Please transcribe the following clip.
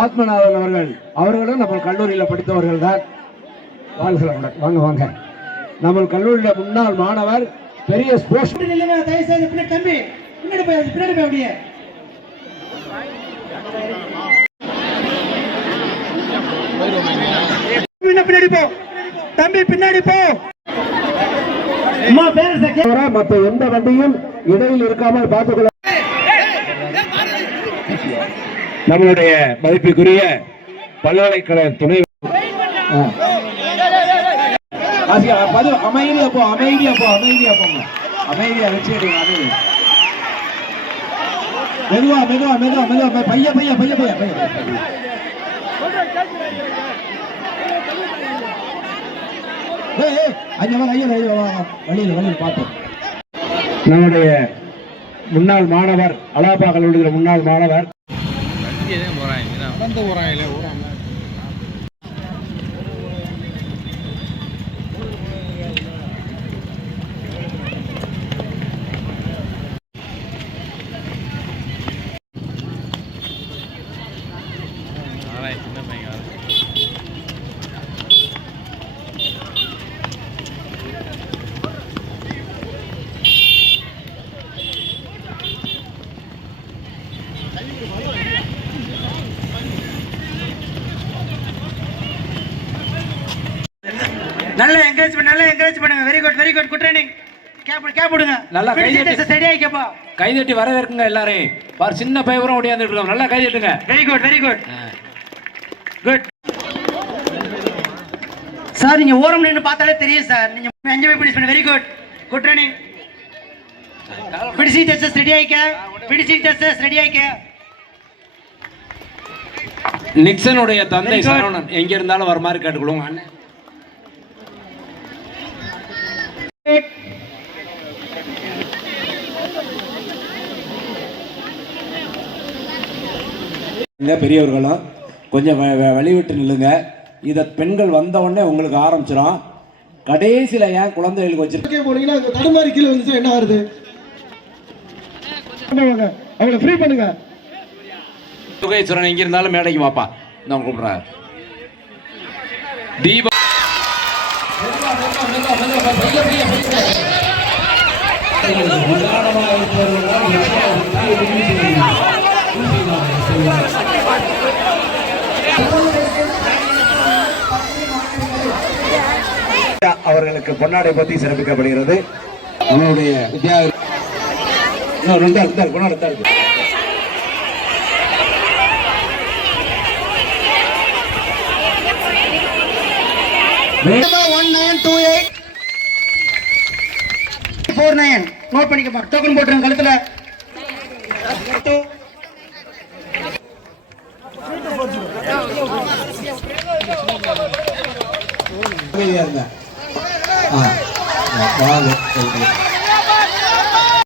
ஆத்மநாதன் அவர்களும் நம்ம கல்லூரியில் படித்தவர்கள் தான். வாங்க வாங்க. நம்ம கல்லூரியில் முன்னாள் மாணவர், பெரிய ஸ்போர்ட்ஸ். தம்பி பின்னாடி போய் அப்படியே பின்னாடி போ தம்பி, பின்னாடி போ. மற்ற எந்த வண்டியும் இடையில் இருக்காமல் பார்த்துக்கொள்ள. நம்மளுடைய மதிப்புக்குரிய பல்கலைக்கழக துணை அமைதியா போ, அமைதியா போ, அமைதியா போங்க, அமைதியா வச்சுக்கிட்டு மெதுவா மெதுவா மெதுவா மெதுவா பைய பைய பைய பைய பைய வழியில் பார்த்தோம். நம்முடைய முன்னாள் மாணவர், அலாபா கல்லூரியில் முன்னாள் மாணவர் நல்ல என்கரேஜ் பண்ணுங்க. Very good good training. Gap விடுங்க. நல்லா ஸ்டடி ஆயிக்கப்பா. கைதட்டி வரவேற்குங்க எல்லாரையும். பார் சின்ன பையவரும் ஓடியாந்துட்டு இருக்கோம். நல்லா கைதட்டுங்க. Very good sir. நீங்க ஓரம் நின்று பார்த்தாலே தெரியும் சார். நீங்க என்ஜாய் பண்ணி. Very good training. PDC test ready ஆயிக்க. நிக்சனுடைய தந்தை சரவணன் எங்க இருந்தாலும் வர மாதிரி கேட்டுக்கொள்ளுங்க அண்ணன். பெரியவர்களும் கொஞ்சம் வழிவிட்டு நில்லுங்க. இதை பெண்கள் வந்த உடனே உங்களுக்கு ஆரம்பிச்சிடும். கடைசியில ஏன் குழந்தைகளுக்கு வச்சிருக்கேன் போனீங்கன்னா தடுமாறி கீழே வந்துச்சு என்ன வருது? அவங்களை ஃப்ரீ பண்ணுங்க. சுகேஸ்வரன் எங்க இருந்தாலும் மேடைக்கு வாப்பா. நான் கூப்பிடுறேன். தீபா அவர்களுக்கு பொன்னாடை பத்தி சிறப்பிக்கப்படுகிறது. நம்மளுடைய நோட் பண்ணிக்கப்பா. டோக்கன் போட்டுருங்க கழுத்துல. இருங்க.